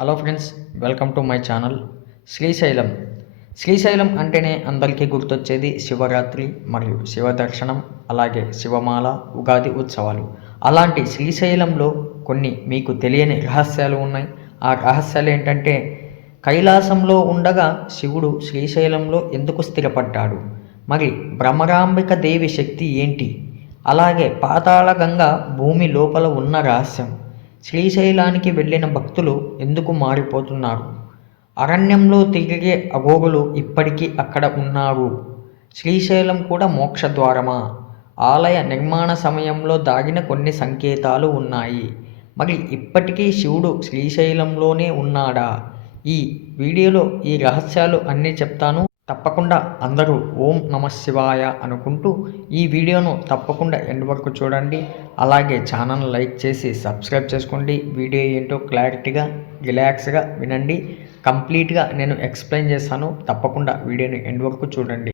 Hello friends welcome to my channel Srisailam. Srisailam అంటేనే అందరికీ గుర్తొచ్చేది శివరాత్రి మరియు శివ దర్శనం అలాగే శివమాల ఉగాది ఉత్సవాలు. అలాంటి శ్రీశైలంలో కొన్ని మీకు తెలియని రహస్యాలు ఉన్నాయి. ఆ రహస్యాలు ఏంటంటే కైలాసంలో ఉండగా శివుడు శ్రీశైలంలో ఎందుకు స్థిరపడ్డాడు? మరి భ్రమరాంబిక దేవి శక్తి ఏంటి? అలాగే పాతాళ గంగ భూమి లోపల ఉన్న రహస్యం. శ్రీశైలానికి వెళ్ళిన భక్తులు ఎందుకు మారిపోతున్నారు? అరణ్యంలో తిరిగే అగోగులు ఇప్పటికీ అక్కడ ఉన్నారు. శ్రీశైలం కూడా మోక్ష ద్వారమా ఆలయ నిర్మాణ సమయంలో దాగిన కొన్ని సంకేతాలు ఉన్నాయి. మరి ఇప్పటికీ శివుడు శ్రీశైలంలోనే ఉన్నాడా? ఈ వీడియోలో ఈ రహస్యాలు అన్నీ చెప్తాను. తప్పకుండా అందరూ ఓం నమ శివాయ అనుకుంటూ ఈ వీడియోను తప్పకుండా ఎండ్ వరకు చూడండి. అలాగే ఛానల్ లైక్ చేసి సబ్స్క్రైబ్ చేసుకోండి. వీడియో ఏంటో క్లారిటీగా రిలాక్స్గా వినండి. కంప్లీట్గా నేను ఎక్స్ప్లెయిన్ చేస్తాను. తప్పకుండా వీడియోని ఎండ్ వరకు చూడండి.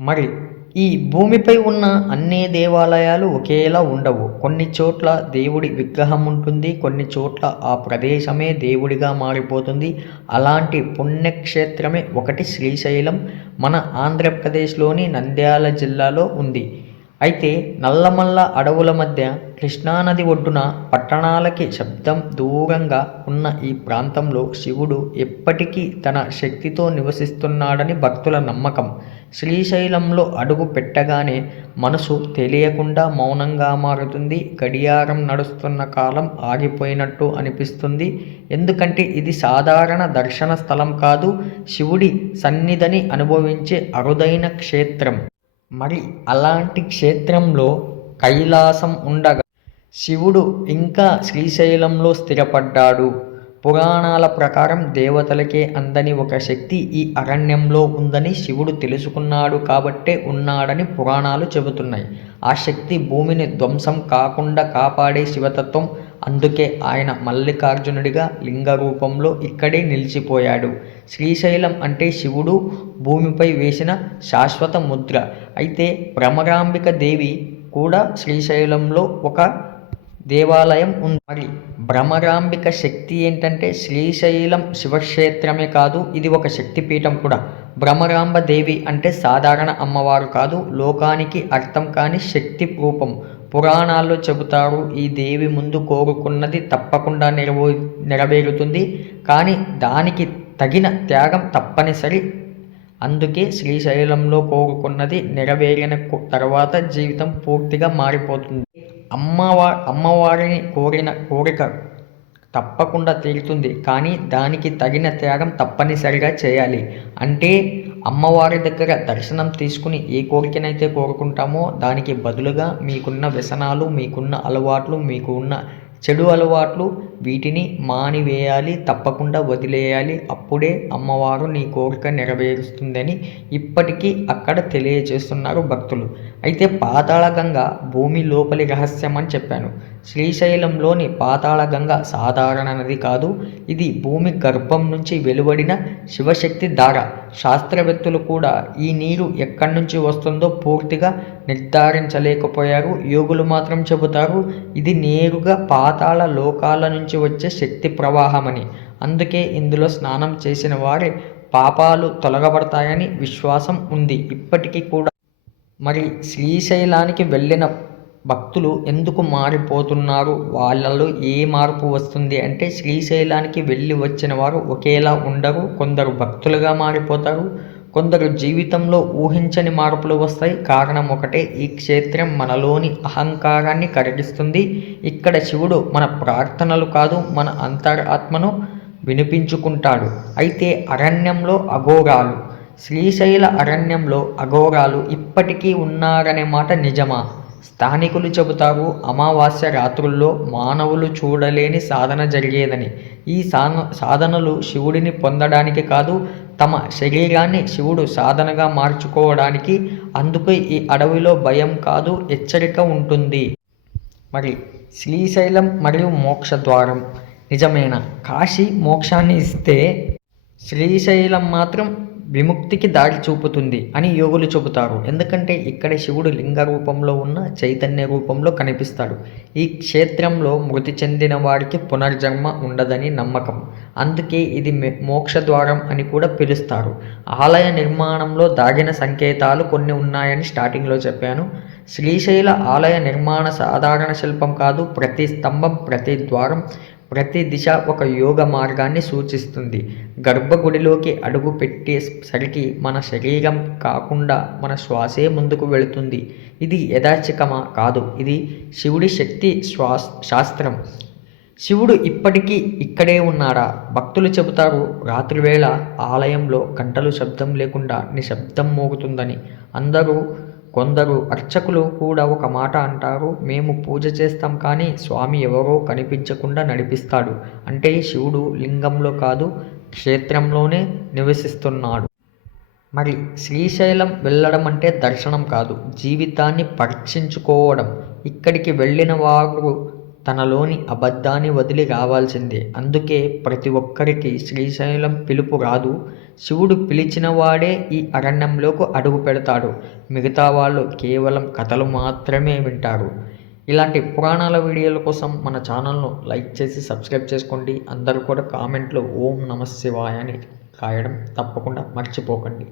మరి ఈ భూమిపై ఉన్న అన్ని దేవాలయాలు ఒకేలా ఉండవు. కొన్ని చోట్ల దేవుడి విగ్రహం ఉంటుంది కొన్ని చోట్ల ఆ ప్రదేశమే దేవుడిగా మారిపోతుంది. అలాంటి పుణ్యక్షేత్రమే ఒకటి శ్రీశైలం. మన ఆంధ్రప్రదేశ్లోని నంద్యాల జిల్లాలో ఉంది. అయితే నల్లమల్ల అడవుల మధ్య కృష్ణానది ఒడ్డున పట్టణాలకి శబ్దం దూరంగా ఉన్న ఈ ప్రాంతంలో శివుడు ఎప్పటికీ తన శక్తితో నివసిస్తున్నాడని భక్తుల నమ్మకం. శ్రీశైలంలో అడుగు పెట్టగానే మనసు తెలియకుండా మౌనంగా మారుతుంది. గడియారం నడుస్తున్న కాలం ఆగిపోయినట్టు అనిపిస్తుంది. ఎందుకంటే ఇది సాధారణ దర్శన స్థలం కాదు శివుడి సన్నిధిని అనుభవించే అరుదైన క్షేత్రం. మరి అలాంటి క్షేత్రంలో కైలాసం ఉండగా శివుడు ఇంకా శ్రీశైలంలో స్థిరపడ్డాడు. పురాణాల ప్రకారం దేవతలకే అందని ఒక శక్తి ఈ అరణ్యంలో ఉందని శివుడు తెలుసుకున్నాడు కాబట్టే ఉన్నాడని పురాణాలు చెబుతున్నాయి. ఆ శక్తి భూమిని ధ్వంసం కాకుండా కాపాడే శివతత్వం అందుకే ఆయన మల్లికార్జునుడిగా లింగ రూపంలో ఇక్కడే నిలిచిపోయాడు. శ్రీశైలం అంటే శివుడు భూమిపై వేసిన శాశ్వత ముద్ర. అయితే భ్రమరాంబిక దేవి కూడా శ్రీశైలంలో ఒక దేవాలయం ఉంది. మరి భ్రమరాంబిక శక్తి ఏంటంటే శ్రీశైలం శివక్షేత్రమే కాదు ఇది ఒక శక్తిపీఠం కూడా. భ్రమరాంబ దేవి అంటే సాధారణ అమ్మవారు కాదు లోకానికి అర్థం కాని శక్తి రూపం. పురాణాల్లో చెబుతారు ఈ దేవి ముందు కోరుకున్నది తప్పకుండా నెరవే నెరవేరుతుంది కానీ దానికి తగిన త్యాగం తప్పనిసరి. అందుకే శ్రీశైలంలో కోరుకున్నది నెరవేరిన తర్వాత జీవితం పూర్తిగా మారిపోతుంది. అమ్మవా అమ్మవారిని కోరిన కోరిక తప్పకుండా తీరుతుంది కానీ దానికి తగిన త్యాగం తప్పనిసరిగా చేయాలి. అంటే అమ్మవారి దగ్గర దర్శనం తీసుకుని ఏ కోరికనైతే కోరుకుంటామో దానికి బదులుగా మీకున్న వ్యసనాలు మీకున్న అలవాట్లు మీకు ఉన్న చెడు అలవాట్లు వీటిని మానివేయాలి తప్పకుండా వదిలేయాలి. అప్పుడే అమ్మవారు నీ కోరిక నెరవేరుస్తుందని ఇప్పటికీ అక్కడ తెలియజేస్తున్నారు భక్తులు. అయితే పాతాళగంగ భూమి లోపలి రహస్యం అని చెప్పాను. శ్రీశైలంలోని పాతాళగంగ సాధారణ నది కాదు. ఇది భూమి గర్భం నుంచి వెలువడిన శివశక్తి ధార. శాస్త్రవేత్తలు కూడా ఈ నీరు ఎక్కడి నుంచి వస్తుందో పూర్తిగా నిర్ధారించలేకపోయారు. యోగులు మాత్రం చెబుతారు ఇది నేరుగా పాతాళ లోకాల నుంచి వచ్చే శక్తి ప్రవాహమని. అందుకే ఇందులో స్నానం చేసిన వారి పాపాలు తొలగబడతాయని విశ్వాసం ఉంది. ఇప్పటికీ కూడా మరి శ్రీశైలానికి వెళ్ళిన భక్తులు ఎందుకు మారిపోతున్నారు? వాళ్ళలో ఏ మార్పు వస్తుంది అంటే శ్రీశైలానికి వెళ్ళి వచ్చిన వారు ఒకేలా ఉండరు. కొందరు భక్తులుగా మారిపోతారు. కొందరు జీవితంలో ఊహించని మార్పులు వస్తాయి. కారణం ఒకటే ఈ క్షేత్రం మనలోని అహంకారాన్ని కరిగిస్తుంది. ఇక్కడ శివుడు మన ప్రార్థనలు కాదు మన అంతరాత్మను వినిపించుకుంటాడు. అయితే అరణ్యంలో అఘోరాలు శ్రీశైల అరణ్యంలో అఘోరాలు ఇప్పటికీ ఉన్నారనే మాట నిజమా? స్థానికులు చెబుతారు అమావాస్య రాత్రుల్లో మానవులు చూడలేని సాధన జరిగేదని. ఈ సాధన సాధనలు శివుడిని పొందడానికి కాదు తమ శరీరాన్ని శివుడు సాధనగా మార్చుకోవడానికి అందుకే ఈ అడవిలో భయం కాదు హెచ్చరిక ఉంటుంది. మరి శ్రీశైలం మరియు మోక్షద్వారం నిజమేనా? కాశీ మోక్షాన్ని ఇస్తే శ్రీశైలం మాత్రం విముక్తికి దారి చూపుతుంది అని యోగులు చెబుతారు. ఎందుకంటే ఇక్కడ శివుడు లింగ రూపంలో ఉన్న చైతన్య రూపంలో కనిపిస్తాడు. ఈ క్షేత్రంలో మృతి చెందిన వారికి పునర్జన్మ ఉండదని నమ్మకం. అందుకే ఇది మోక్షద్వారం అని కూడా పిలుస్తారు. ఆలయ నిర్మాణంలో దాగిన సంకేతాలు కొన్ని ఉన్నాయని స్టార్టింగ్లో చెప్పాను. శ్రీశైల ఆలయ నిర్మాణ సాధారణ శిల్పం కాదు ప్రతి స్తంభం ప్రతి ద్వారం ప్రతి దిశ ఒక యోగ మార్గాన్ని సూచిస్తుంది. గర్భగుడిలోకి అడుగు పెట్టేసరికి మన శరీరం కాకుండా మన శ్వాసే ముందుకు వెళుతుంది. ఇది యథాచికమా? కాదు. ఇది శివుడి శక్తి శ్వాస్ శాస్త్రం. శివుడు ఇప్పటికీ ఇక్కడే ఉన్నాడా భక్తులు చెబుతారు రాత్రివేళ ఆలయంలో గంటలు శబ్దం లేకుండా నిశ్శబ్దం మోగుతుందని. అందరూ కొందరు అర్చకులు కూడా ఒక మాట అంటారు మేము పూజ చేస్తాం కానీ స్వామి ఎవరో కనిపించకుండా నడిపిస్తాడు. అంటే శివుడు లింగంలో కాదు క్షేత్రంలోనే నివసిస్తున్నాడు. మరి శ్రీశైలం వెళ్ళడం అంటే దర్శనం కాదు జీవితాన్ని పరీక్షించుకోవడం. ఇక్కడికి వెళ్ళిన వారు తనలోని అబద్ధాన్ని వదిలి రావాల్సిందే. అందుకే ప్రతి ఒక్కరికి శ్రీశైలం పిలుపు రాదు. శివుడు పిలిచిన వాడే ఈ అరణ్యంలోకి అడుగు పెడతాడు. మిగతా వాళ్ళు కేవలం కథలు మాత్రమే వింటారు. ఇలాంటి పురాణాల వీడియోల కోసం మన ఛానల్ను లైక్ చేసి సబ్స్క్రైబ్ చేసుకోండి. అందరూ కూడా కామెంట్లో ఓం నమ శివాయ అని రాయడం తప్పకుండా మర్చిపోకండి.